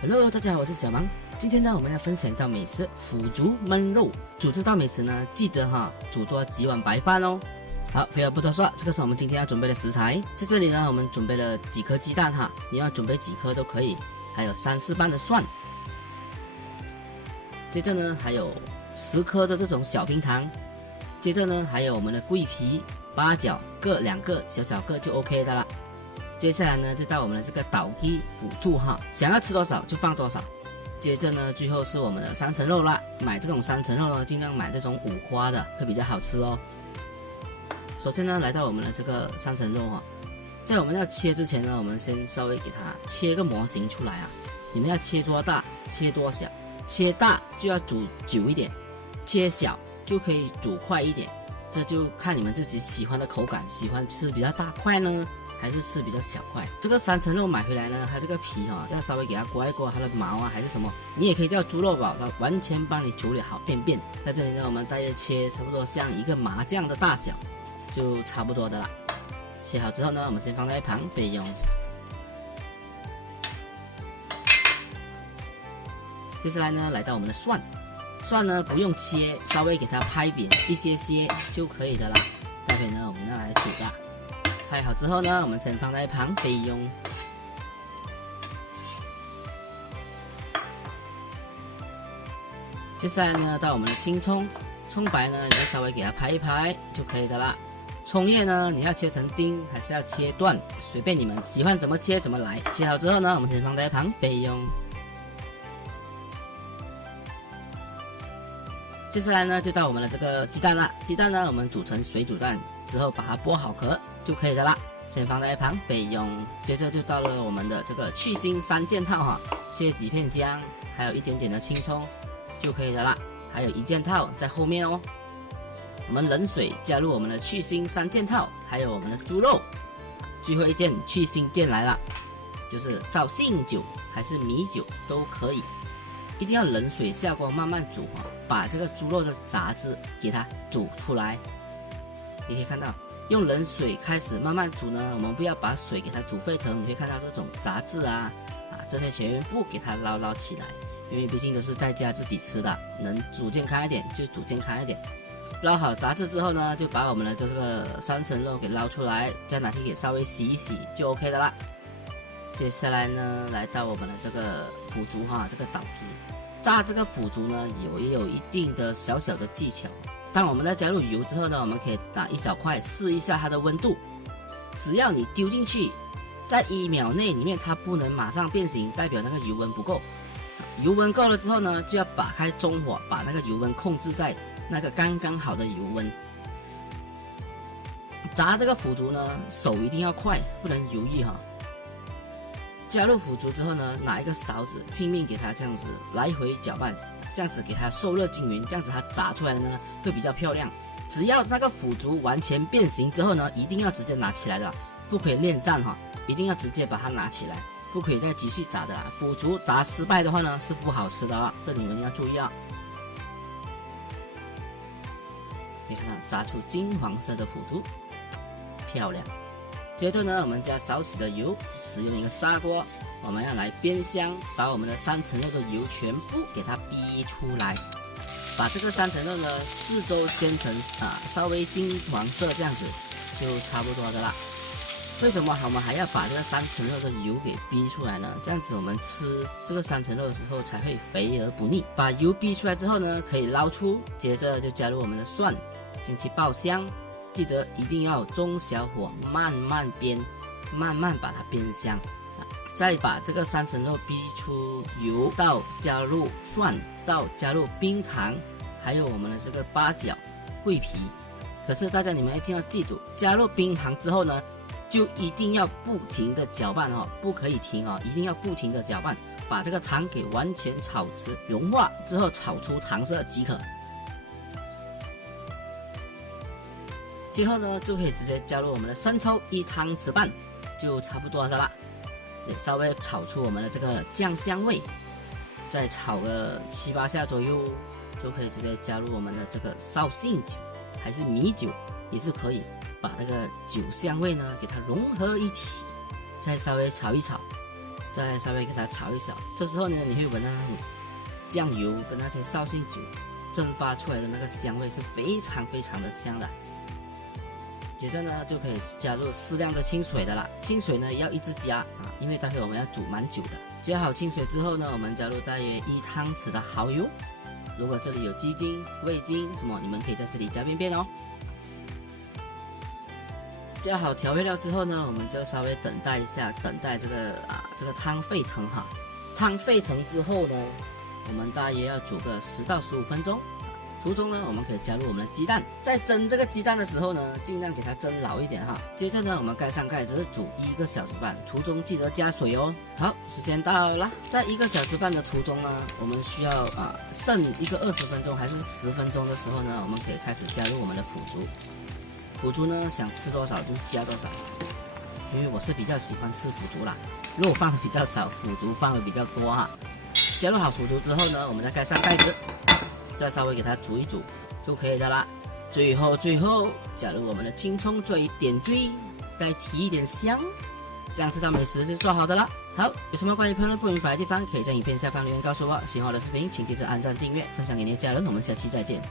Hello， 大家好，我是小芒。今天呢，我们要分享一道美食腐竹焖肉。煮这道美食呢，记得煮多几碗白饭哦。好，废话不多说，这个是我们今天要准备的食材。在这里呢，我们准备了几颗鸡蛋你要准备几颗都可以，还有3-4瓣的蒜。接着呢，还有10颗的这种小冰糖。接着呢，还有我们的桂皮、八角各2个，小个就 OK 的了。接下来呢，就到我们的这个倒鸡辅助想要吃多少就放多少。接着呢，最后是我们的3层肉啦。买这种3层肉呢，尽量买这种5花的，会比较好吃哦。首先呢，来到我们的这个3层肉在我们要切之前呢，我们先稍微给它切个模型出来你们要切多大，切多小，切大就要煮久一点，切小就可以煮快一点，这就看你们自己喜欢的口感，喜欢吃比较大块呢，还是吃比较小块。这个3层肉买回来呢，它这个皮要稍微给它刮一刮它的毛还是什么，你也可以叫猪肉堡，它完全帮你处理好便。在这里呢，我们大约切差不多像一个麻将的大小，就差不多的啦。切好之后呢，我们先放在一旁备用。接下来呢，来到我们的蒜呢不用切，稍微给它拍扁一些就可以的啦。待会呢，我们要来煮啦。拍好之后呢，我们先放在一旁备用。接下来呢，到我们的青葱，葱白呢也稍微给它拍一拍就可以的啦。葱叶呢，你要切成丁还是要切段，随便你们喜欢怎么切怎么来。切好之后呢，我们先放在一旁备用。接下来呢，就到我们的这个鸡蛋啦。鸡蛋呢，我们煮成水煮蛋之后，把它剥好壳就可以的啦。先放在一旁备用。接着就到了我们的这个去腥3件套切几片姜，还有一点点的青葱就可以的啦。还有1件套在后面哦。我们冷水加入我们的去腥3件套，还有我们的猪肉。最后1件去腥件来了，就是绍兴酒还是米酒都可以。一定要冷水下锅慢慢煮把这个猪肉的杂质给它煮出来。你可以看到，用冷水开始慢慢煮呢，我们不要把水给它煮沸腾，你会看到这种杂质这些全部给它捞起来，因为毕竟都是在家自己吃的，能煮健康一点就煮健康一点。捞好杂质之后呢，就把我们的这个3层肉给捞出来，再拿去给稍微洗一洗就 OK 的啦。接下来呢，来到我们的这个腐竹这个倒鸡。炸这个腐竹呢，也有一定的小的技巧。当我们在加入油之后呢，我们可以打一小块试一下它的温度。只要你丢进去，在1秒内里面它不能马上变形，代表那个油温不够。油温够了之后呢，就要打开中火，把那个油温控制在那个刚刚好的油温。炸这个腐竹呢，手一定要快，不能犹豫加入腐竹之后呢，拿一个勺子拼命给它这样子来回搅拌，这样子给它受热均匀，这样子它炸出来的呢会比较漂亮。只要那个腐竹完全变形之后呢，一定要直接拿起来的，不可以恋战一定要直接把它拿起来，不可以再继续炸的腐竹炸失败的话呢，是不好吃的这你们要注意可以看到炸出金黄色的腐竹，漂亮。接着呢，我们加少许的油，使用一个砂锅，我们要来煸香，把我们的3层肉的油全部给它逼出来，把这个3层肉呢四周煎成稍微金黄色，这样子就差不多的啦。为什么我们还要把这个3层肉的油给逼出来呢？这样子我们吃这个3层肉的时候才会肥而不腻。把油逼出来之后呢，可以捞出，接着就加入我们的蒜，进去爆香。记得一定要中小火慢慢煸，慢慢把它煸香再把这个3层肉逼出油，到加入蒜，到加入冰糖，还有我们的这个八角、桂皮。可是大家你们一定要记住，加入冰糖之后呢，就一定要不停的搅拌不可以停一定要不停的搅拌，把这个糖给完全炒至融化之后，炒出糖色即可。最后呢，就可以直接加入我们的生抽1汤匙半，就差不多的啦。稍微炒出我们的这个酱香味，再炒个7-8下左右，就可以直接加入我们的这个绍兴酒还是米酒也是可以，把这个酒香味呢给它融合一体，再稍微炒一炒，再稍微给它炒一炒。这时候呢，你会闻到那种酱油跟那些绍兴酒蒸发出来的那个香味是非常非常的香的。接着呢，就可以加入适量的清水的啦。清水呢要一直加啊，因为待会我们要煮蛮久的。加好清水之后呢，我们加入大约1汤匙的蚝油。如果这里有鸡精、味精什么，你们可以在这里加便哦。加好调味料之后呢，我们就稍微等待一下，等待这个汤沸腾哈。汤沸腾之后呢，我们大约要煮个10到15分钟。途中呢，我们可以加入我们的鸡蛋。在蒸这个鸡蛋的时候呢，尽量给它蒸老一点哈。接着呢，我们盖上盖子煮1个小时半，途中记得加水哦。好，时间到了，在1个小时半的途中呢，我们需要剩一个20分钟还是10分钟的时候呢，我们可以开始加入我们的腐竹。腐竹呢，想吃多少就加多少，因为我是比较喜欢吃腐竹啦，肉放的比较少，腐竹放的比较多哈。加入好腐竹之后呢，我们再盖上盖子。再稍微给它煮一煮就可以的啦。最后加入我们的青葱做一点缀，再提一点香，这样这道美食就做好的啦。好，有什么关于烹饪不明白的地方，可以在影片下方留言告诉我。喜欢我的视频，请记得按赞、订阅、分享给你的家人。我们下期再见。